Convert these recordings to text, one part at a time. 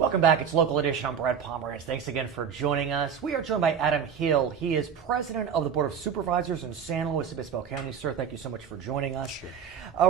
Welcome back. It's Local Edition. I'm Brad Pomerantz. Thanks again for joining us. We are joined by Adam Hill. He is president of the Board of Supervisors in San Luis Obispo County. Sir, thank you so much for joining us. Sure.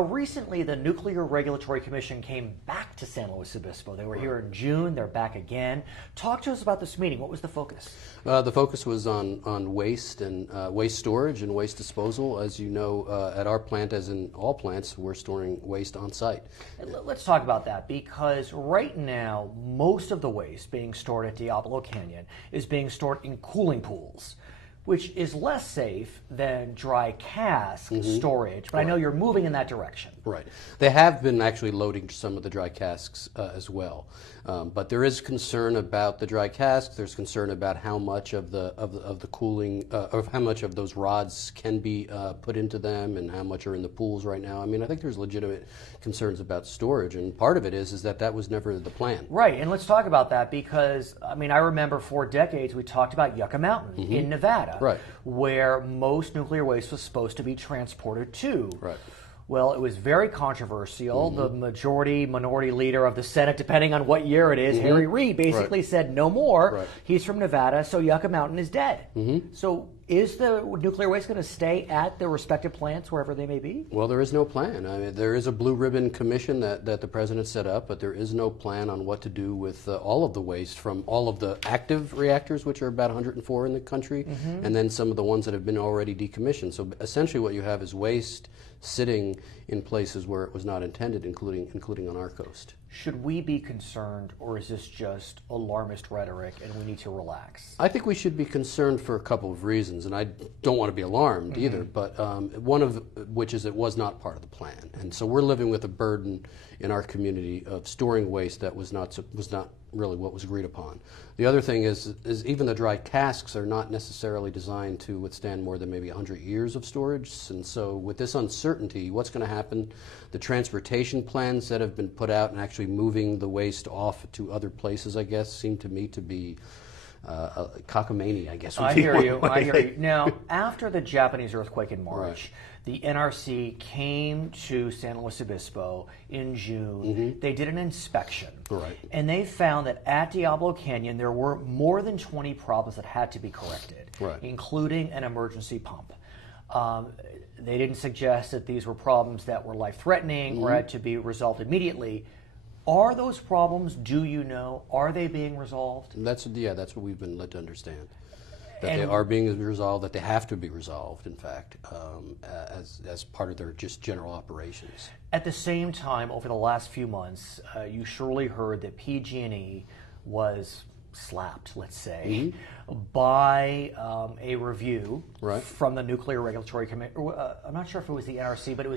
Recently, the Nuclear Regulatory Commission came back to San Luis Obispo. They were here in June. They're back again. Talk to us about this meeting. What was the focus? The focus was on waste and waste storage and waste disposal. As you know, at our plant, as in all plants, we're storing waste on site. Let's talk about that, because right now, most of the waste being stored at Diablo Canyon is being stored in cooling pools, which is less safe than dry cask storage, but I know you're moving in that direction. Right. They have been actually loading some of the dry casks as well. But there is concern about the dry casks. There's concern about how much of the cooling, or how much of those rods can be put into them, and how much are in the pools right now. I mean, I think there's legitimate concerns about storage, and part of it is that was never the plan. Right, and let's talk about that, because I mean, I remember for decades we talked about Yucca Mountain in Nevada, right, where most nuclear waste was supposed to be transported to. Right. Well, it was very controversial. The minority leader of the Senate, depending on what year it is, Harry Reid, basically said no more. Right. He's from Nevada, so Yucca Mountain is dead. So is the nuclear waste going to stay at the respective plants, wherever they may be? Well, there is no plan. I mean, there is a blue ribbon commission that the president set up, but there is no plan on what to do with all of the waste from all of the active reactors, which are about 104 in the country, and then some of the ones that have been already decommissioned. So essentially what you have is waste sitting in places where it was not intended, including on our coast. Should we be concerned, or is this just alarmist rhetoric and we need to relax? I think we should be concerned for a couple of reasons, and I don't want to be alarmed either, but one of which is it was not part of the plan. And so we're living with a burden in our community of storing waste that was not really what was agreed upon. The other thing is even the dry casks are not necessarily designed to withstand more than maybe 100 years of storage. And so with this uncertainty, what's going to happen? The transportation plans that have been put out and actually moving the waste off to other places, I guess, seem to me to be a cockamamie, I guess. I hear you. I hear you. Now, after the Japanese earthquake in March, the NRC came to San Luis Obispo in June. They did an inspection. Right. And they found that at Diablo Canyon there were more than 20 problems that had to be corrected, including an emergency pump. They didn't suggest that these were problems that were life-threatening or had to be resolved immediately. Are those problems, do you know, are they being resolved? That's what we've been led to understand. That they are being resolved, that they have to be resolved, in fact, as part of their just general operations. At the same time, over the last few months, you surely heard that PG&E was slapped, let's say, by a review from the Nuclear Regulatory Commission. I'm not sure if it was the NRC, but it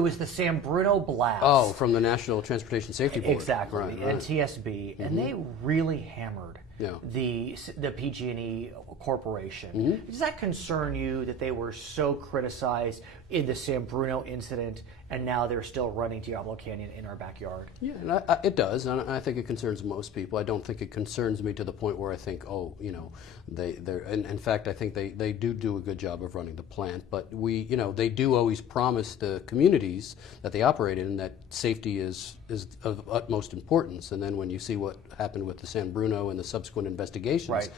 was the San Bruno blast. Oh, from the National Transportation Safety Board. Exactly, the NTSB, and they really hammered the PG&E Corporation. Does that concern you that they were so criticized in the San Bruno incident, and now they're still running Diablo Canyon in our backyard? Yeah, and it does, and I think it concerns most people. I don't think it concerns me to the point where I think, oh, you know, in fact, I think they do a good job of running the plant, but they do always promise the communities that they operate in that safety is of utmost importance, and then when you see what happened with the San Bruno and the subsequent investigations,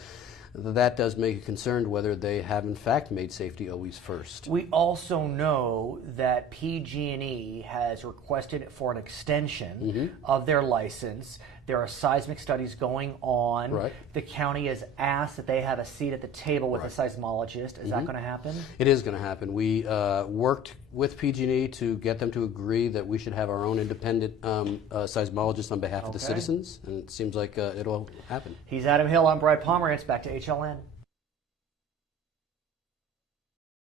that does make you concerned whether they have in fact made safety always first. We also know that PG&E has requested for an extension of their license. There are seismic studies going on. The county has asked that they have a seat at the table with a seismologist. Is that going to happen? It is going to happen. We worked with PG&E to get them to agree that we should have our own independent seismologist on behalf of the citizens, and it seems like it'll happen. He's Adam Hill. I'm Brad Pomerantz. Back to HLN.